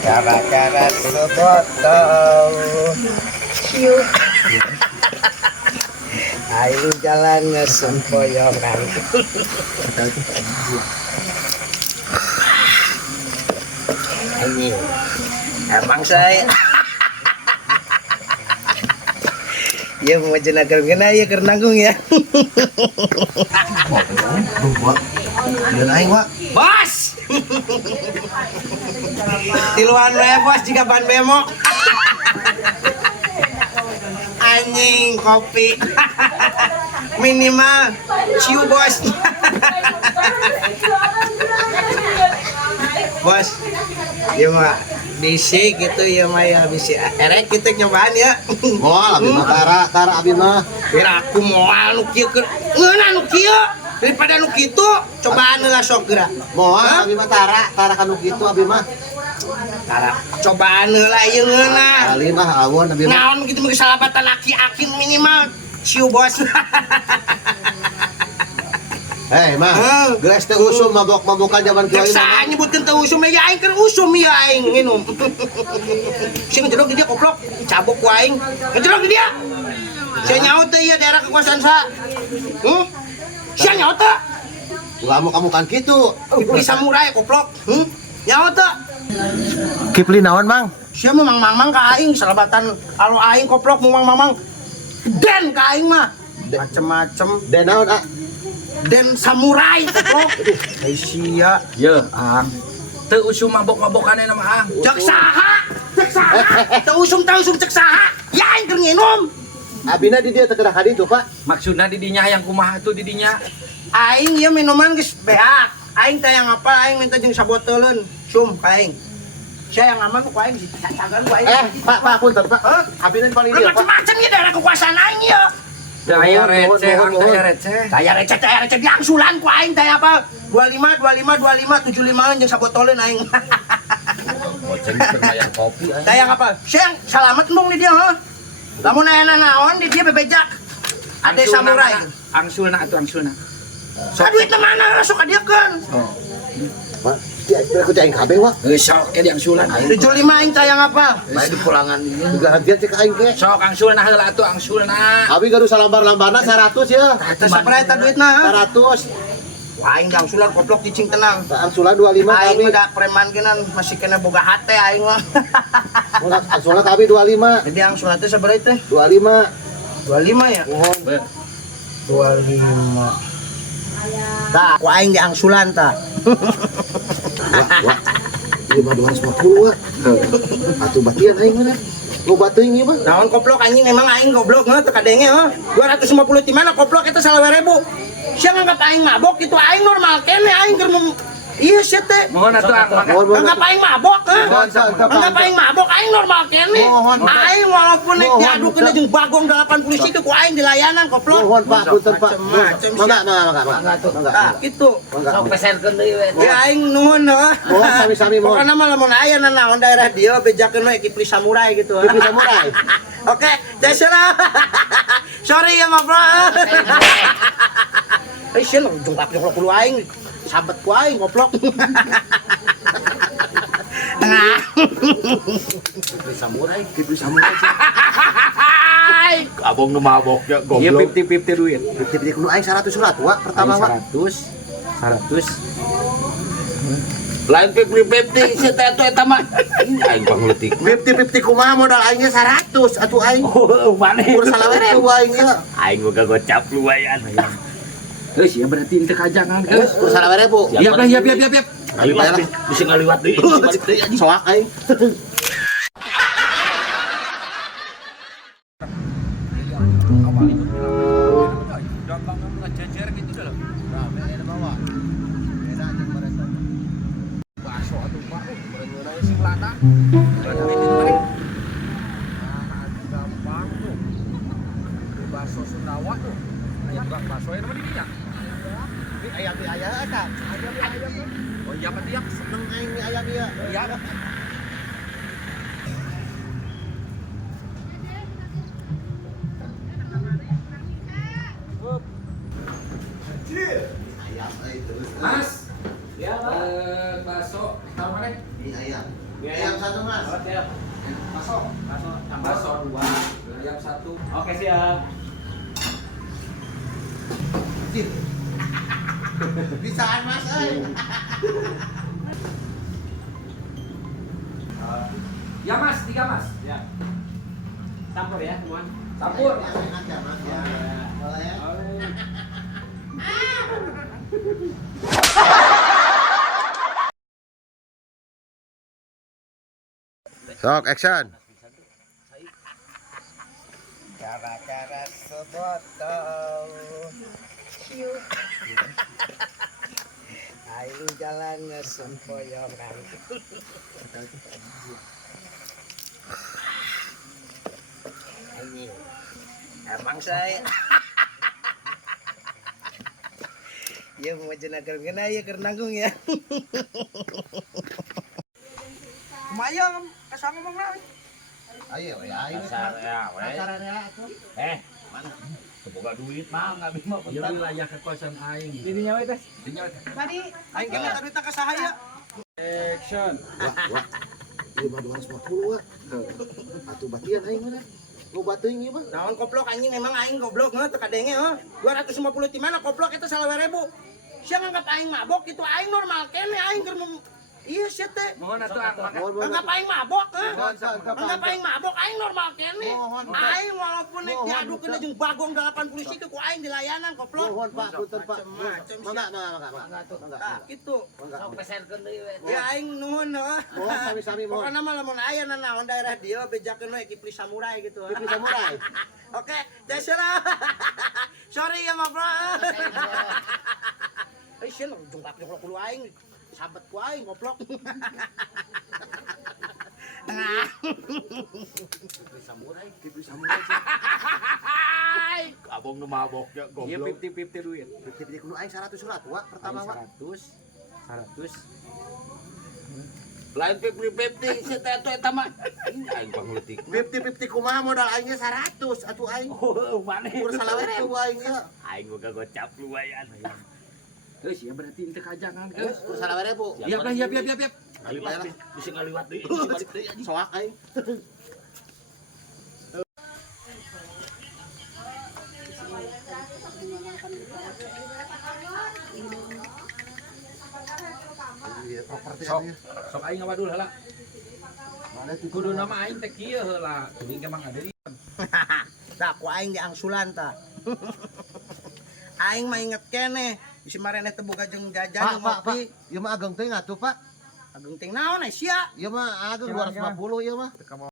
Gara-gara sebotol ciu. Aing jalan ngesempoyongan. Ini emang saya ya mau jenakan kena ya nanggung ya. Dan aing wa bos. Tiluan we bos jika ban bemo. Anjing kopi. Minimal ciu bos. Bos. Ya mah bisik gitu ya mah ya bisik. Erek kita nyobaan ya. Oh, abi mah tara abi mah. Kira aku moal nu kieu keur. Ngeuna nu kieu daripada nu kitu cobaan heula sok geura. Moal abi mah tara kanu kitu abi mah. Tara cobaan heula ieu ngeuna. Ali mah awon abi mah. Naon kitu mah salabatan aki-aki minimal ciu bos. Hei mah, geus teh usum mabok-mabokan zaman kieu Jaksa nyebutkeun teh usum ya aing keur usum ya aing nginum. Si ngejedog di dia koplok, cabok ku aing. Ngejedog di dia. Sia nyaho teh ieu daerah kekuasaan sa. Sia nyaho teh. Ulah kamu kan kitu. Kipli samurai koplok. Nyaho teh. Kipli naon, Mang? Sia mah mang-mang ka aing salabatan alo aing koplok mang-mang. Den ka aing mah. Macem-macem. Den naon, ah? Den samurai koplok. Sia. Ya, Ang. Teu usum mabok-mabokannya nama Ang. Cek saha? Cek saha? Teu usum cek saha? Ya aing keur nginum. Abina di dia teu kedah ka ditu, Pak. Maksudna didinya yang kumaha tuh didinya. Aing ieu minuman geus beak. Aing teh yang apa aing minta jeung sabotoleun. Sum ka aing. Sia yang aman ku aing cacagan ku aing. Pak, punten, Pak. Abina di paling dia, Pak. Macam-macam ieu daerah kekuasaan aing ieu. Daya receh, Ang daya receh. Daya receh diangsulan ku aing teh apa? 25 75 jeung sabotoleun aing. Boceng berbayar kopi aja. Teh yang apa? Sia yang salamet endung di dia, heuh. Lamun aya naon di dia bebejak. Ade samurai. Angsulna atuh angsulna. Saduit teh mana sok kadiekeun. Pak, dia aku cai kabeh, Wak. Sok ke diangsulan. Dijual 5 aing teh yang apa? Bae di pulangan ieu. Juga hadiah cek aing ke. Sok angsulna heula atuh angsulna. Abi gaduh salambar-lambarna 100 ya. Teh sapraya teh duitna. 100. Wah, aing dangsulan koplok cicing tenang. Angsulan 25 Aing abi. mah da preman genan masih kena boga hate aing mah. Angsulan abi 25. Jadi angsulan teh sabaraha teh? 25. 25 ya? Mohon. 25. Tah, ku aing di angsulan tah. Wak. 250, Wak. Atuh batian aing mana? Loba teuing ieu mah. Naon koplok anjing emang aing goblok heuh teu kadenge heuh. 250 ti mana koplok eta 20.000. Sia nganggap aing mabok kitu aing normal kene aing keur ieu sia teh. Mohon atuh Ang mangga. Anggap aing mabok heuh. Anggap aing mabok aing normal kene. Mohon, Pak. Aing walaupun nek Mohon, diadukeun jeung bagong 80 situ ku aing di layanan koplok. Mohon Pak, punten Pak. Macem-macem Mangga. Tah kitu. Sok pesenkeun deui we. Ya aing nuhun heuh. Mohon sami-sami mohon. Pokona mah lamun aya naon daerah dieu bejakeun we Kipli samurai gitu. Kipli samurai. Oke, dasar. Sorry ya, Bro. Sia ujung kaki kulo aing. Sabet ku aing goblok. Tengah. Kipli samurai. Abong nu mabok ya goblok. Ieu 50-50 duit. 50 kudu aing 100 surat, Wak. Pertama, Wak. 100. Lain 50-50 si teh eta mah. Aing pangleutik. 50-50 kumaha modal aingnya 100 atuh aing. Oh, maneh. Urus salawere ku aing ya. Aing boga gocap lumayan. Geus ya berarti teu kajangan geus. Urus salawere, Bu. Siap. Ayo bayar. Bisa ngaliwat deui. Balik deui anjing. Soak aing. Ayam eta. Oh iya Pak Tiak. Seneng aing mie ayam ieu. Iya. Ayam euy terus. Mas. Ya, bakso tahu mana? Mie ayam ayam. Ayam satu mas. Masuk. Tambah 2. Ayam 1. Oke, siap. Bisaan mas. Ya mas, 3 mas. Ya. Campur ya semua. Campur. Yang aja mas ya. Boleh ya. Sok action. Cara-cara sebotol. Ayo jalan sempoyongan. Anjing. Emang saya. Ya mau jenaker kena ya nanggung ya. Kumayang, kasang ngomong na. Ayo ya ayo. Pasar ya, weh. Pasarannya tuh. Mana? Semoga duit mah enggak bisa mah. Ya wilayah kekuasaan aing. Ininya we teh. Ininya we teh. Tadi aing kita duit ka sahaya. Action. Wah. Ieu mah 250 wah. Atuh batian aing mana? Lo batuin ieu mah. Naon koplok anjing emang aing goblok heuh teu kadenge heuh. 250 ti mana koplok eta 20.000. Sia nganggap aing mabok itu aing normal kene aing keur iya sia teh. Mohon atuh ang Anggap aing mabok heuh. Anggap Anggap aing mabok aing normal kene. Aing walaupun nek diadukeun jeung bagong 80 siki ku aing di layanan koplok. Mohon Pak, punten Pak. Macem Mangga Pak. Gitu. Sok pesenkeun deui we. Ya aing nuhun heuh. Mohon sami-sami mohon. Pokona mah lamun aya naon daerah dieu bejakeun we Kipli Samurai gitu. Kipli Samurai. Oke, dasara. Sorry ya mah, Bro. Eh, sieun ujung kapok kulo aing. Sabet ku aing goblok. Kipli Samurai. Abang nu mabok ya goblok. Ieu 50-50 duit. Kipli kudu aing 100 wah pertama wah. 100. Lain 50-50 si teh eta mah. Aing pangleutik. 50-50 kumaha modal aingnya 100 atuh aing. Oh, maneh. Urus salawer ku aing ya. Aing boga gocap lumayan. Geus ya berarti teu kajangan geus. Urus salawer Bu. Siap. Ngaliwat lah. Bisa ngaliwat deui. Balik deui anjing. Soak aing. Iya, properti Sok, aing. sok aing ngawadul heula. Mana tuh Kudu nama aing teh kieu heula. Teuing ke Mang Adri. Tah ku aing diangsulan tah. Aing mah inget kene, bisi mareneh teu boga jeung jajan Pak. ngopi. Ieu mah ageng teh ngatuh, Pak. Ageng ting naon sia? Ieu mah ageng 250 ieu mah.